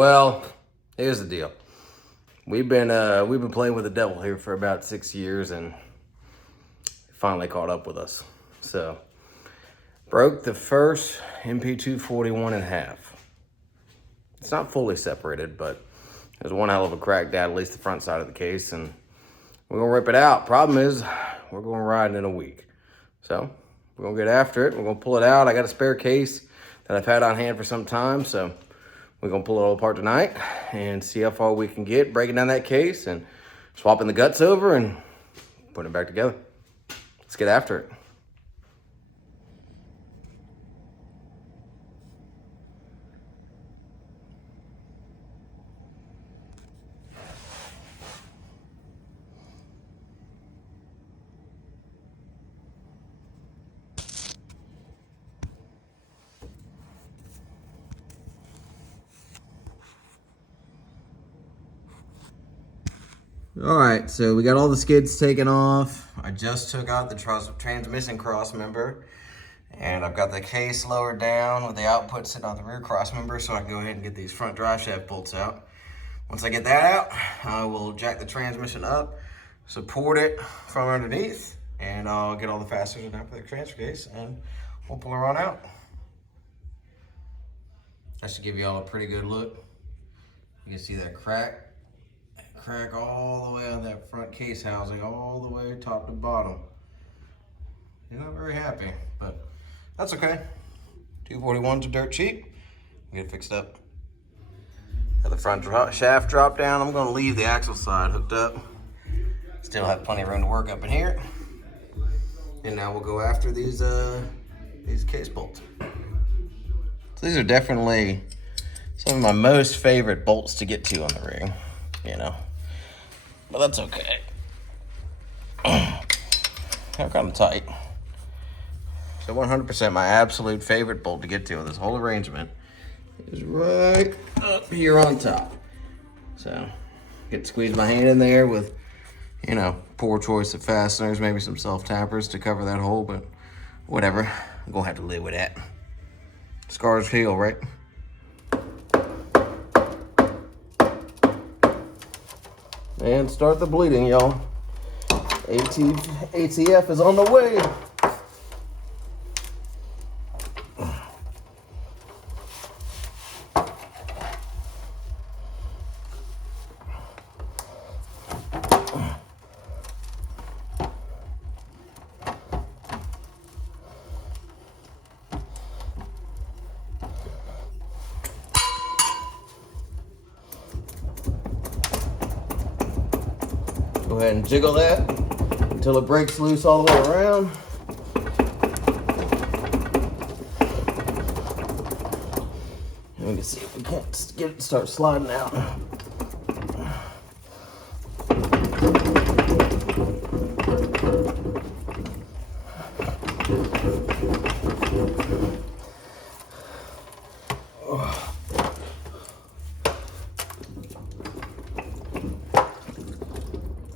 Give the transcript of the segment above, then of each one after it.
Well, here's the deal. We've been playing with the devil here for about 6 years, and finally caught up with us. So, broke the first NP241 in half. It's not fully separated, but there's one hell of a crack down at least the front side of the case, and we're gonna rip it out. Problem is, we're going riding in a week. So, we're gonna get after it. We're gonna pull it out. I got a spare case that I've had on hand for some time, so we're gonna pull it all apart tonight and see how far we can get breaking down that case and swapping the guts over and putting it back together. Let's get after it. All right, so we got all the skids taken off. I just took out the transmission cross member, and I've got the case lowered down with the output sitting on the rear cross member, so I can go ahead and get these front drive shaft bolts out. Once I get that out, I will jack the transmission up, support it from underneath, and I'll get all the fasteners in for the transfer case, and we'll pull her on out. That should give you all a pretty good look. You can see that crack all the way on that front case housing, all the way top to bottom. You're not very happy, but that's okay. 241s are dirt cheap. We'll get it fixed up. Got the front shaft drop down. I'm gonna leave the axle side hooked up. Still have plenty of room to work up in here. And now we'll go after these case bolts. So these are definitely some of my most favorite bolts to get to on the rig, you know. But that's okay. They're kind of tight. So 100% my absolute favorite bolt to get to in this whole arrangement is right up here on top. So get to squeeze my hand in there with, you know, poor choice of fasteners, maybe some self-tappers to cover that hole, but whatever. I'm gonna have to live with that. Scars heal, right? And start the bleeding, y'all. ATF is on the way. Go ahead and jiggle that until it breaks loose all the way around. And we can see if we can't get it to start sliding out.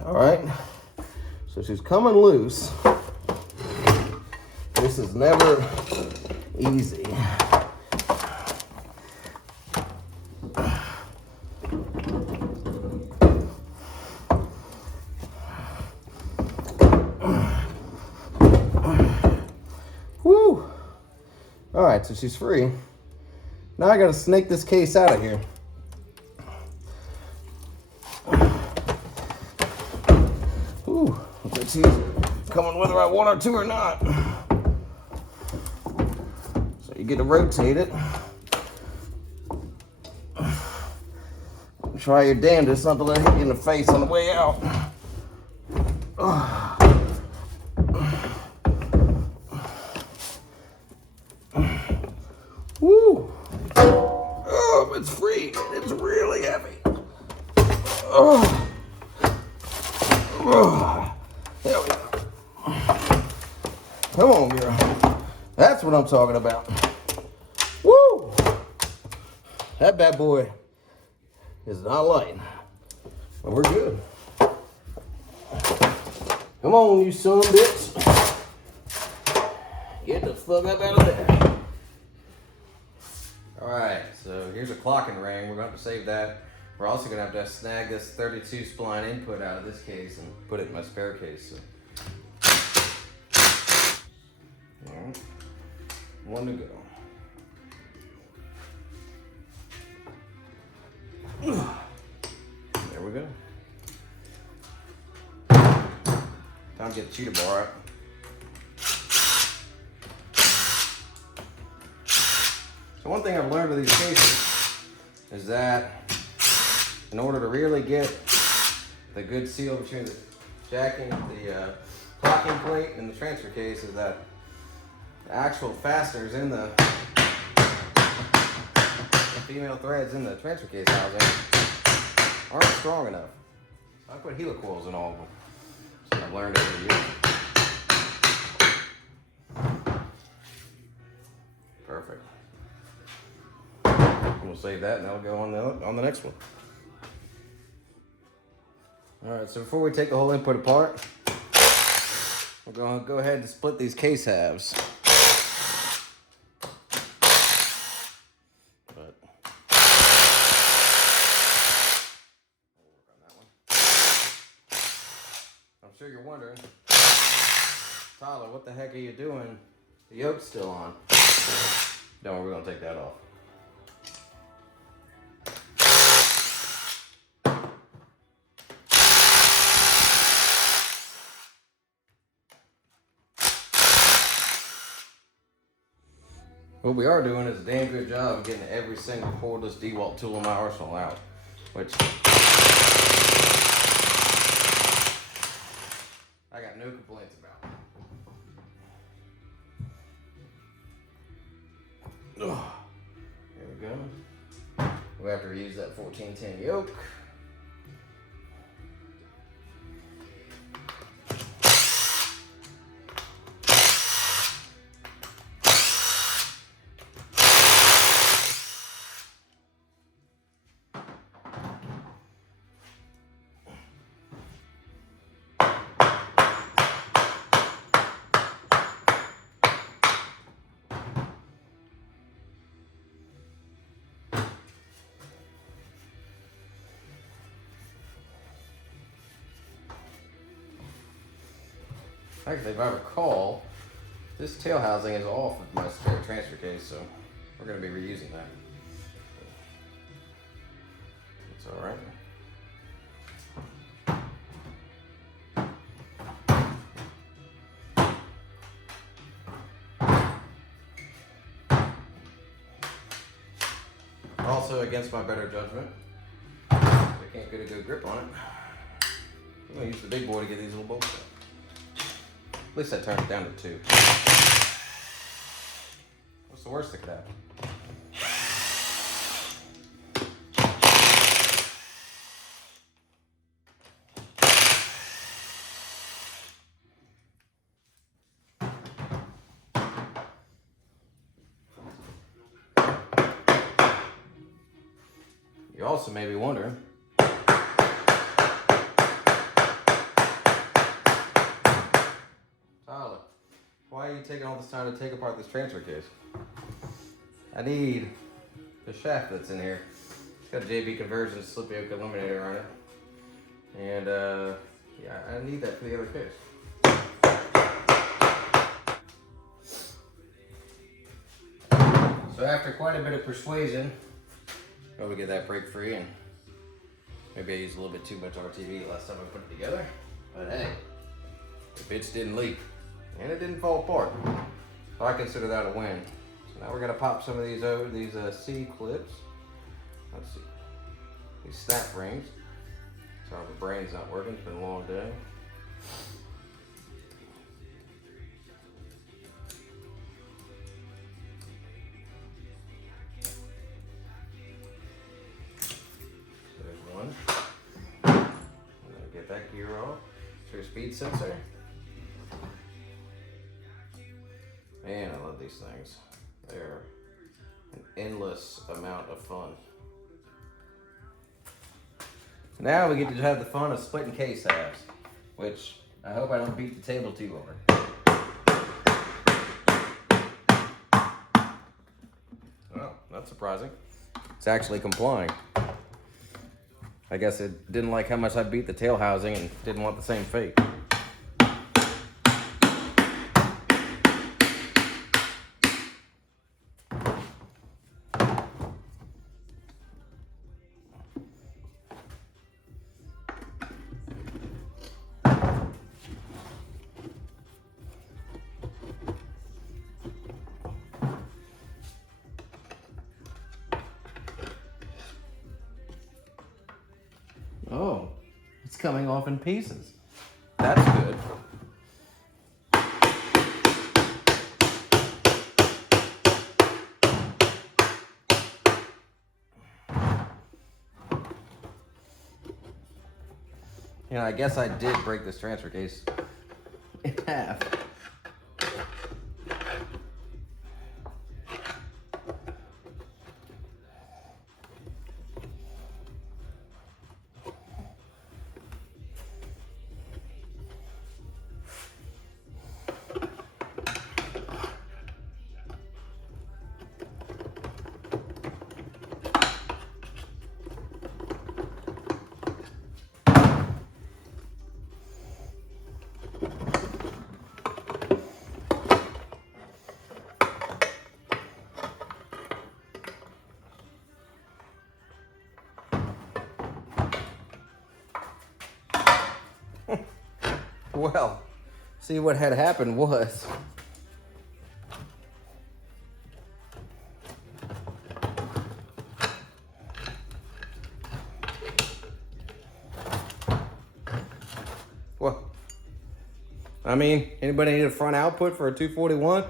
All right, so she's coming loose. This is never easy. Woo! All right, so she's free. Now I gotta snake this case out of here. She's coming whether I want her to or not. So you get to rotate it. Try your damnedest not to let it hit you in the face on the way out. Woo! Oh, it's free. It's really heavy. Oh. Oh. There we go. Come on, girl. That's what I'm talking about. Woo! That bad boy is not light. But we're good. Come on, you son of a bitch. Get the fuck up out of there. All right, so here's a clocking ring. We're going to have to save that. We're also going to have to snag this 32 spline input out of this case and put it in my spare case. So. All right, one to go. There we go. Time to get the cheetah bar out. So one thing I've learned with these cases is that in order to really get the good seal between the jacking, the clocking plate and the transfer case, is that the actual fasteners in the female threads in the transfer case housing aren't strong enough. So I put helicoils in all of them. So I've learned over the years. Perfect. We'll save that and that'll go on the next one. All right, so before we take the whole input apart, we're going to go ahead and split these case halves. But we'll work on that one. I'm sure you're wondering, Tyler, what the heck are you doing? The yoke's still on. Don't worry, we're going to take that off. What we are doing is a damn good job of getting every single cordless DeWalt tool in my arsenal out, which I got no complaints about. There we go. We have to reuse that 1410 yoke. Actually, if I recall, this tail housing is off of my spare transfer case, so we're going to be reusing that. It's all right. Also, against my better judgment, if I can't get a good grip on it, I'm going to use the big boy to get these little bolts out. At least I turned it down to 2. What's the worst that could happen? You also may be wondering, Tyler, why are you taking all this time to take apart this transfer case? I need the shaft that's in here. It's got a JB conversion slip yoke eliminator on it. And yeah, I need that for the other case. So after quite a bit of persuasion, probably get that break free, and maybe I used a little bit too much RTV last time I put it together. But hey, the bitch didn't leak. And it didn't fall apart. So I consider that a win. So now we're gonna pop some of these C clips. Let's see. These snap rings. Sorry, the brain's not working. It's been a long day. So there's one. I'm gonna get that gear off. It's your speed sensor. Man, I love these things. They're an endless amount of fun. Now we get to have the fun of splitting case halves, which I hope I don't beat the table too hard. Well, that's surprising. It's actually complying. I guess it didn't like how much I beat the tail housing and didn't want the same fate. Oh, it's coming off in pieces. That's good. You know, I guess I did break this transfer case in half. Well, see what had happened was well, I mean, anybody need a front output for a 241?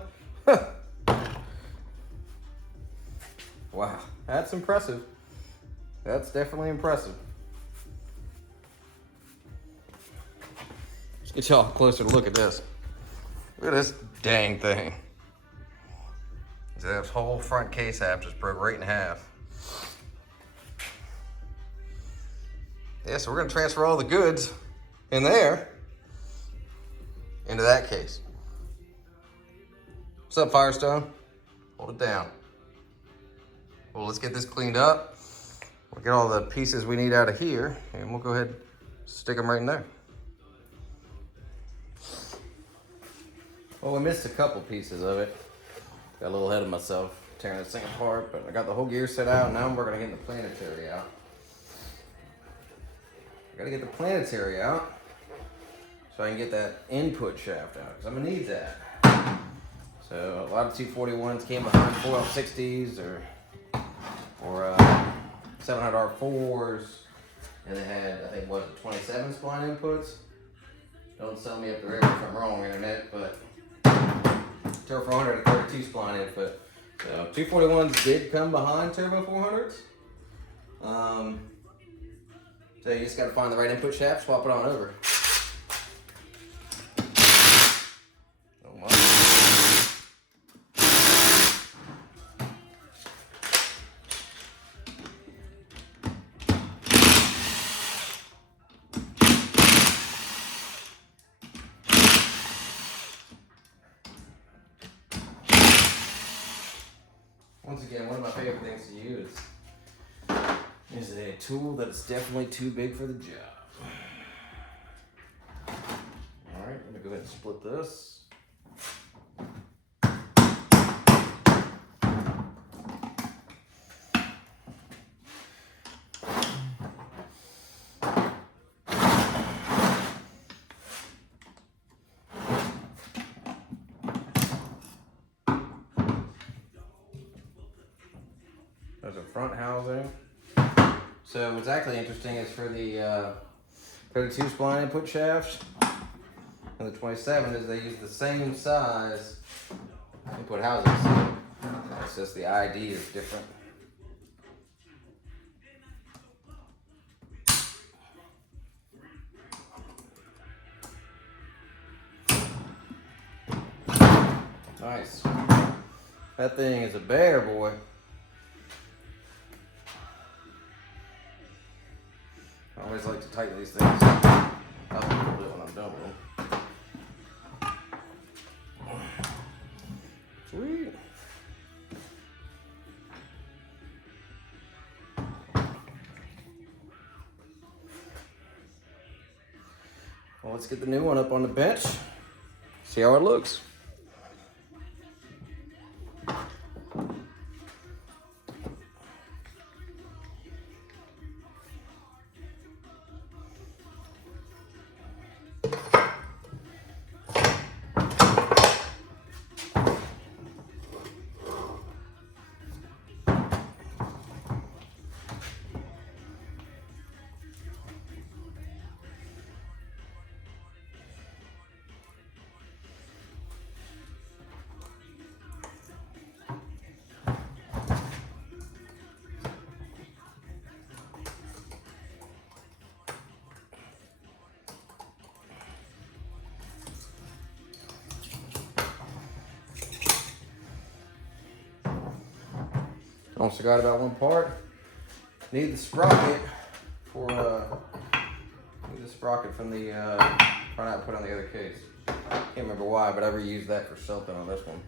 Wow, that's impressive. That's definitely impressive. Let's get y'all a closer look at this. Look at this dang thing. This whole front case half just broke right in half. Yeah, so we're gonna transfer all the goods in there into that case. What's up, Firestone? Hold it down. Well, let's get this cleaned up. We'll get all the pieces we need out of here, and we'll go ahead and stick them right in there. Well, we missed a couple pieces of it. Got a little ahead of myself tearing this thing apart, but I got the whole gear set out. Now we're gonna get the planetary out. I gotta get the planetary out so I can get that input shaft out, because I'm gonna need that. So a lot of 241s came behind 4L60s or 700R4s, and they had, I think, what, 27 spline inputs. Don't sell me up the river if I'm wrong, internet, but Turbo 400 and 32 spline input. So 241s did come behind Turbo 400s. So you just got to find the right input shaft, swap it on over. Oh my. Once again, one of my favorite things to use is a tool that's definitely too big for the job. All right, I'm gonna go ahead and split this. There's a front housing. So what's actually interesting is for the 32 spline input shafts and the 27 is they use the same size input housing. So it's just the ID is different. Nice. That thing is a bear, boy. I always like to tighten these things up a little bit when I'm done with them. Sweet. let's get the new one up on the bench. See how it looks. Almost forgot about one part. Need the sprocket for need the sprocket from the front output on the other case. Can't remember why, but I reused that for something on this one.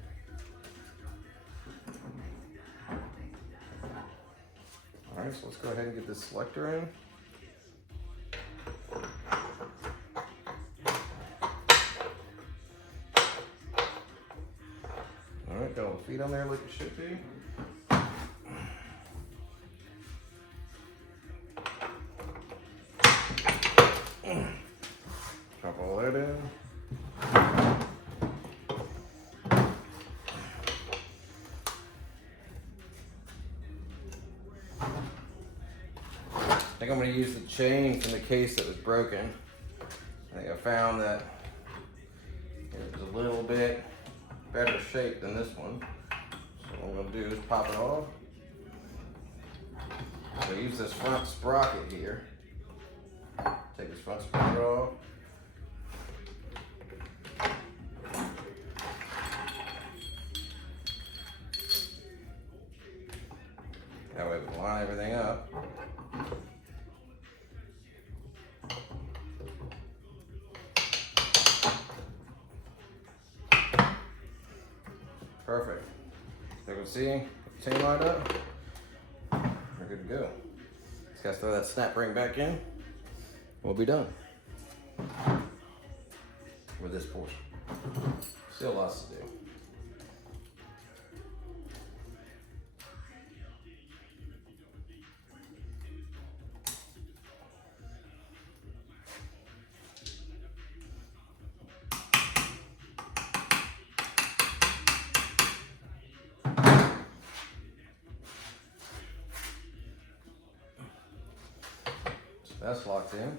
All right, so let's go ahead and get this selector in. All right, got all the feet on there like it should be. Drop all that in. I think I'm going to use the chain from the case that was broken. I think I found that it was a little bit better shape than this one. So what I'm going to do is pop it off. So use this front sprocket here. Take this front sprocket off. That way we can line everything up. Perfect. So you can see, the chain lined up. We're good to go. Just gotta throw that snap ring back in. We'll be done with this portion. Still lots to do. So that's locked in.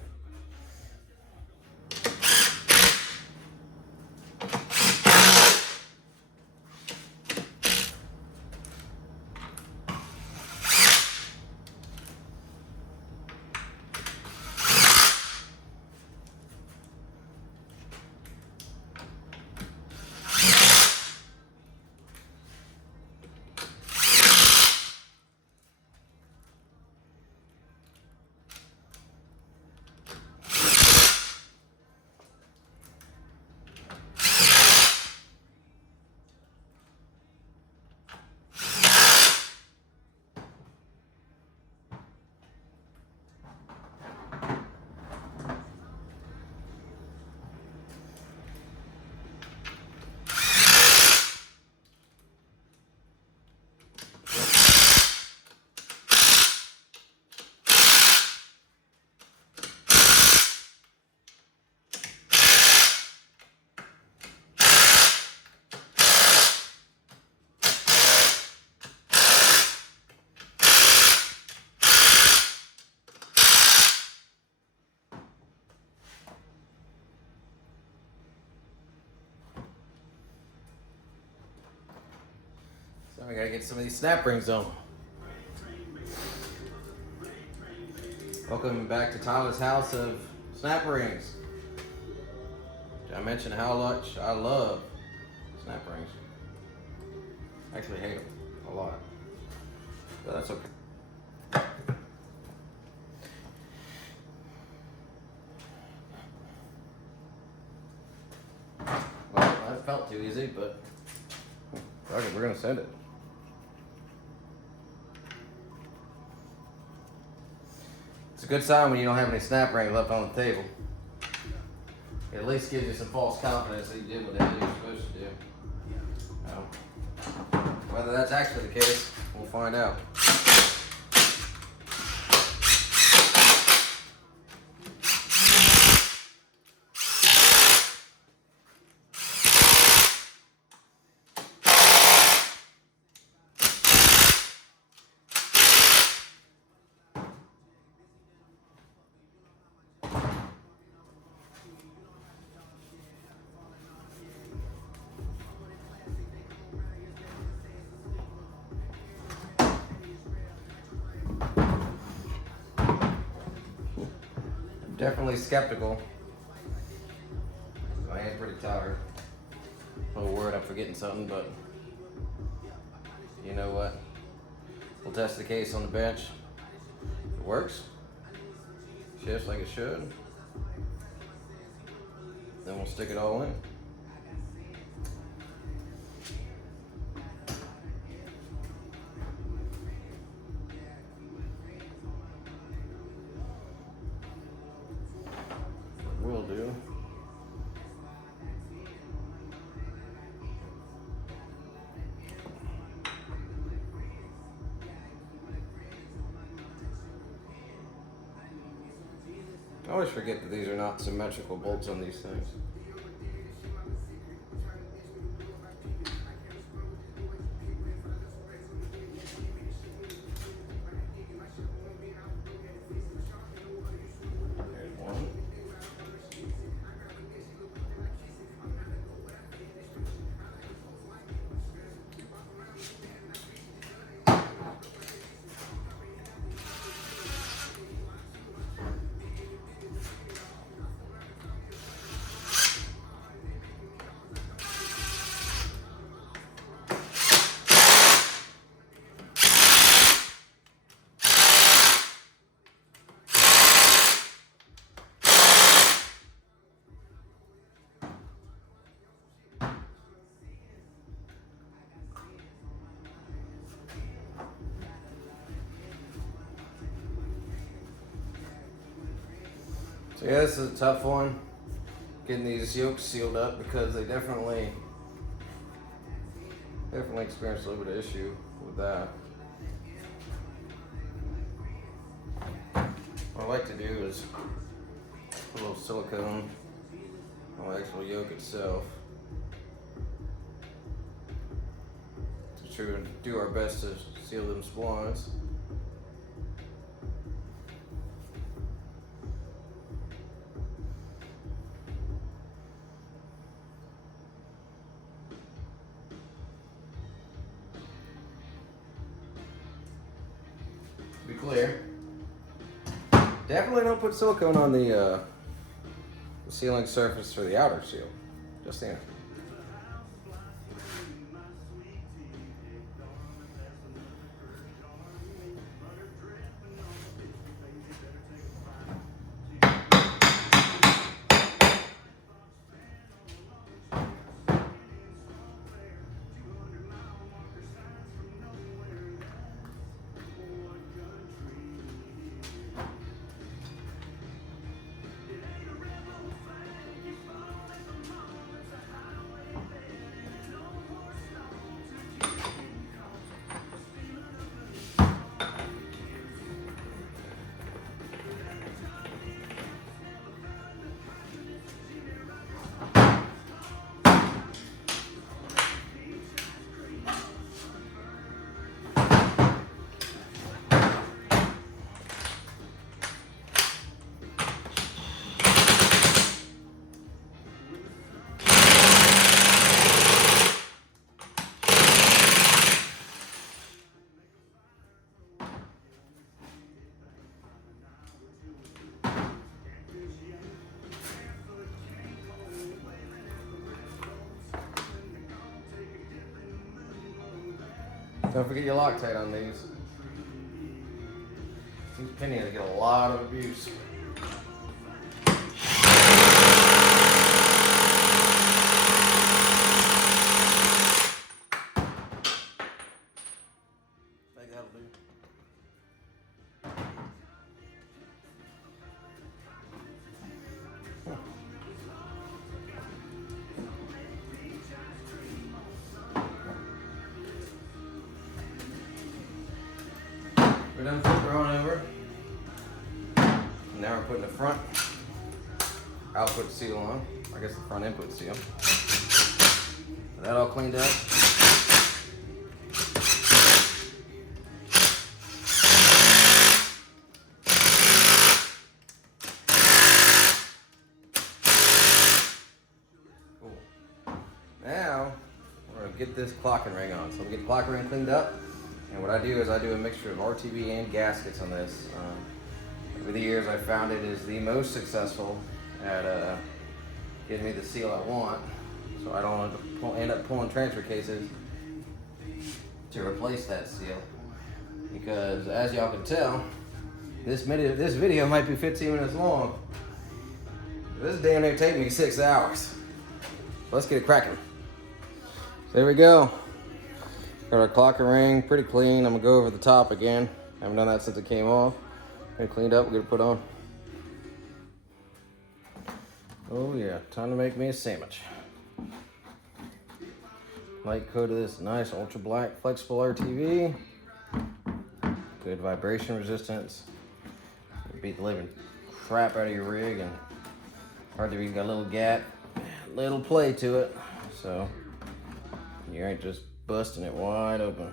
So we gotta get some of these snap rings on. Welcome back to Tyler's house of snap rings. Did I mention how much I love snap rings? I actually hate them a lot, but that's okay. Well, that felt too easy, but okay, we're gonna send it. It's a good sign when you don't have any snap rings left on the table. It at least gives you some false confidence that you did whatever you're supposed to do. Whether that's actually the case, we'll find out. Definitely skeptical. My hand's pretty tired. I'm a little worried I'm forgetting something, but you know what? We'll test the case on the bench. If it works, shifts like it should, then we'll stick it all in. Will do. I always forget that these are not symmetrical bolts on these things. There's one. So yeah, this is a tough one, getting these yokes sealed up, because they definitely experience a little bit of issue with that. What I like to do is put a little silicone on the actual yoke itself to do our best to seal them splines. Be clear. Definitely don't put silicone on the sealing surface for the outer seal. Just saying. Don't forget your Loctite on these. These pinions get a lot of abuse. I think that'll do. done flipped her on over. Now we're putting the front output seal on. I guess the front input seal. That all cleaned up. Cool. Now we're gonna get this clocking ring on. So I'm gonna get the clocking ring cleaned up. And what I do is I do a mixture of RTV and gaskets on this. Over the years, I found it is the most successful at getting me the seal I want, so I don't end up pulling transfer cases to replace that seal. Because as y'all can tell, this video might be 15 minutes long. This damn near take me 6 hours. Let's get it cracking. So there we go. Got our clocker ring pretty clean. I'm gonna go over the top again. Haven't done that since it came off. Get it cleaned up, we're gonna put on. Oh yeah, time to make me a sandwich. Light coat of this nice ultra black flexible RTV. Good vibration resistance. Beat the living crap out of your rig, and RTV's got a little gap, little play to it, so you ain't just busting it wide open.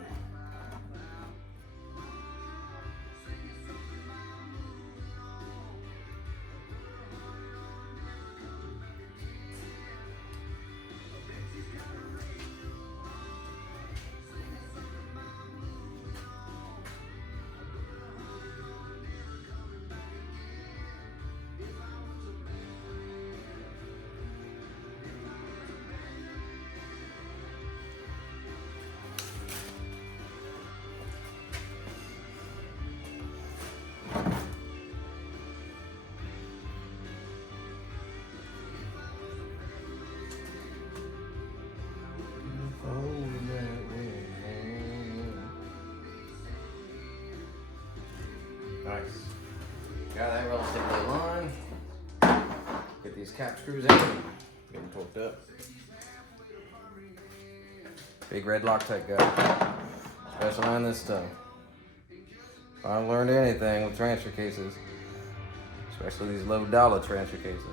Nice. Got that relatively line. Get these cap screws in. Get them torqued up. Big red Loctite guy. Special on this stuff. If I learned anything with transfer cases, especially these low dollar transfer cases,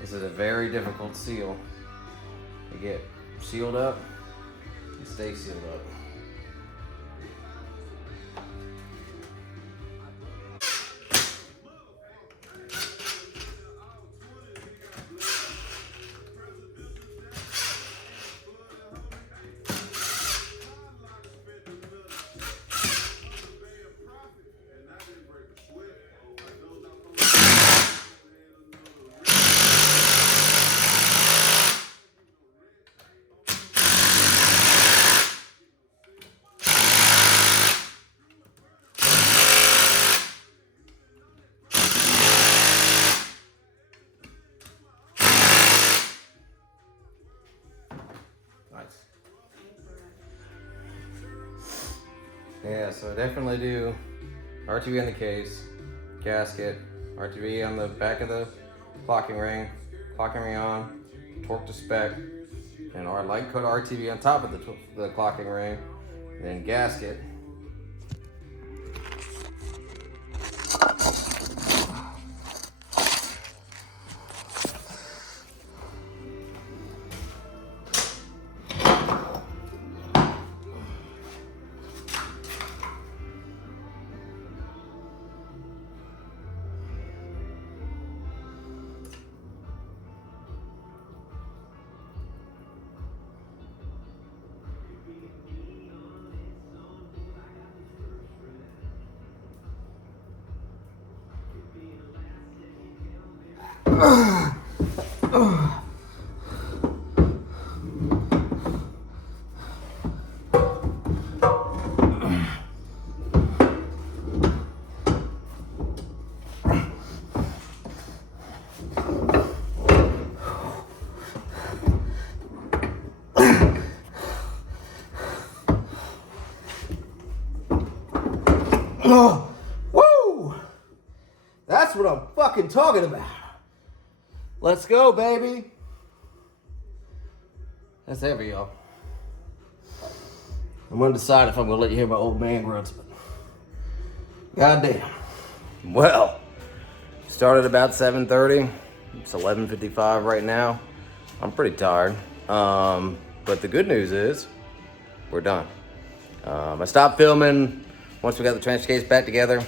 this is a very difficult seal to get sealed up and stay sealed up. Yeah, so I definitely do RTV on the case, gasket, RTV on the back of the clocking ring on, torque to spec, and our light coat RTV on top of the clocking ring, and then gasket. Oh, woo! That's what I'm fucking talking about. Let's go, baby. That's heavy, y'all. I'm gonna decide if I'm gonna let you hear my old man grunts, but Goddamn. Well, started about 7:30. It's 11:55 right now. I'm pretty tired. But the good news is we're done. I stopped filming once we got the transfer case back together.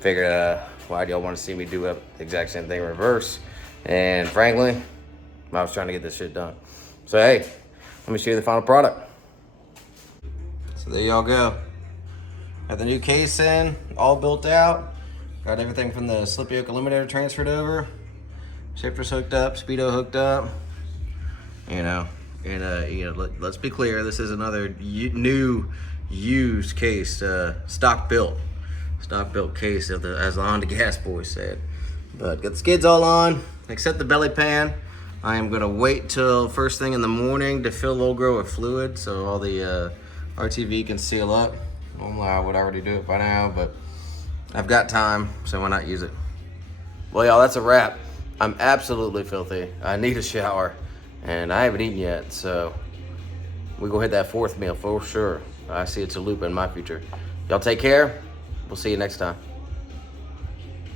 Figured, why do y'all want to see me do the exact same thing in reverse? And frankly, I was trying to get this shit done. So hey, let me show you the final product. So there y'all go. Got the new case in, all built out. Got everything from the slip yoke eliminator transferred over. Shifters hooked up, speedo hooked up. Let's be clear, this is another new used case, stock built case, as the On the Gas boys said. But got the skids all on, except the belly pan. I am gonna wait till first thing in the morning to fill Old Grow with fluid so all the RTV can seal up. Normally I would already do it by now, but I've got time, so why not use it? Well, y'all, that's a wrap. I'm absolutely filthy. I need a shower, and I haven't eaten yet, so we go hit that fourth meal for sure. I see it's a loop in my future. Y'all take care. We'll see you next time.